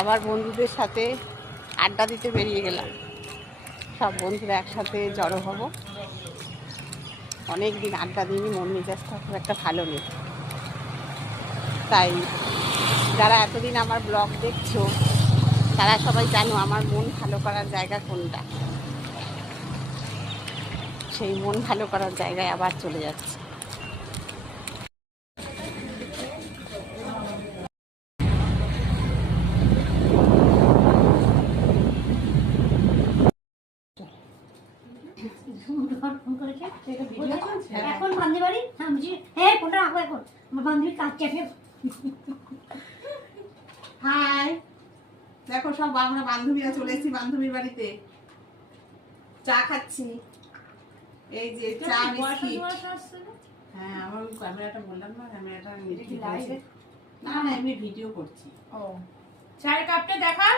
আবার বন্ধুদের সাথে আড্ডা দিতে বেরিয়ে গেলাম। সব বন্ধুরা একসাথে জড়ো হব। অনেক দিন আড্ডা দিইনি, মন মেজাজটা খুব একটা ভালো নেই। তাই যারা এতদিন আমার ব্লগ দেখছো তারা সবাই জানো আমার মন ভালো করার জায়গা কোনটা। সেই মন ভালো করার জায়গায় আবার চলে যাচ্ছে। এখন বান্ধবী বাড়ি হ্যাঁ ফোনটা রাখবো। এখন আমার বান্ধবীর কাজ চেপে। হাই, দেখো সব আমরা বান্ধবীরা চলে এসেছি বান্ধবীর বাড়িতে। চা খাচ্ছি। এই যে চা বিস্কিট। হ্যাঁ, আমার ক্যামেরাটা বললাম না, ক্যামেরাটা না না আমি ভিডিও করছি। ও চায়ের কাপটা দেখা।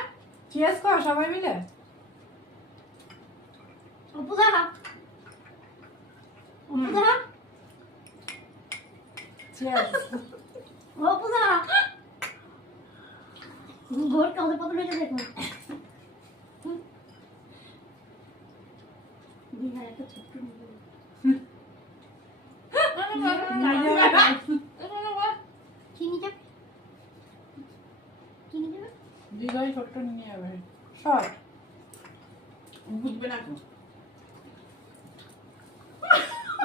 চিয়ার্স কর সবাই মিলে। অপুদা অপুদা চিয়ার্স। অপুদা ঘোর কত কত লেগে দেখো। দিঘার একটা ছোট্ট চিনি যাবে চিনি যাবে দিঘায় ছোট্ট নিয়ে যাবে সব বুঝবে না তো।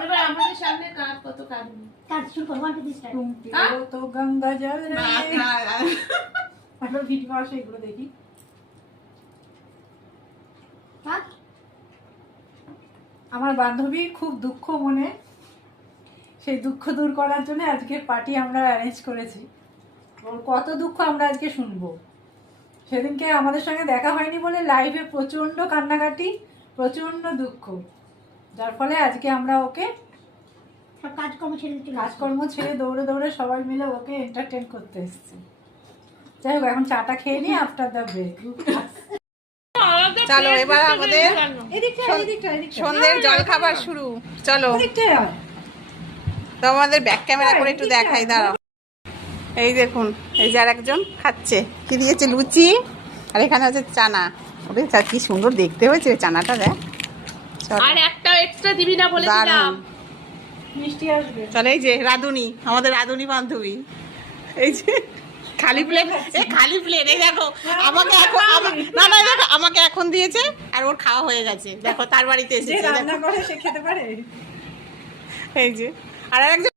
এবার আমাদের সামনে কাজ কত কাজ কাজ শুরু করবো আর দিস টাইম তো গঙ্গা জল রে। না না আমরা ভিডিও আসে এগুলো দেখি। কাজ আমার বান্ধবীর খুব দুঃখ মনে, সেই দুঃখ দূর করার জন্য আজকে পার্টি আমরা অ্যারেঞ্জ করেছি। ওর কত দুঃখ আমরা আজকে শুনবো। সেদিনকে আমাদের সঙ্গে দেখা হয়নি বলে লাইভে প্রচণ্ড কান্নাকাটি, প্রচণ্ড দুঃখ, যার ফলে আজকে আমরা ওকে সব কাজকর্ম ছেড়ে দিতে কাজকর্ম ছেড়ে দৌড়ে দৌড়ে সবাই মিলে ওকে এন্টারটেন করতে এসেছি। যাই হোক, এখন চাটা খেয়ে নিই আফটার দ্য ব্রেক। চলো এবার আমাদের সন্ধ্যের জল খাবার শুরু। চলো তো আমাদের ব্যাক ক্যামেরা করে একটু দেখাই, দাঁড়াও। এই দেখুন, এই যে আর একজন খাচ্ছে। কি দিয়েছে? লুচি, আর এখানে হচ্ছে চানা। ওরে কি সুন্দর দেখতে হয়েছে চানাটা, দেখ। আর একটা এক্সট্রা দিবি না বলে দিলাম। মিষ্টি আসবে। চলে এই যে রাধুনি, আমাদের রাধুনি বান্ধবী। এই যে খালি প্লেট, খালি প্লেট। এই দেখো আমাকে এখন না না দেখো আমাকে এখন দিয়েছে, আর ওর খাওয়া হয়ে গেছে। দেখো তার বাড়িতে এসেছে, রান্না করে সে খেতে পারে। এই যে আর একজন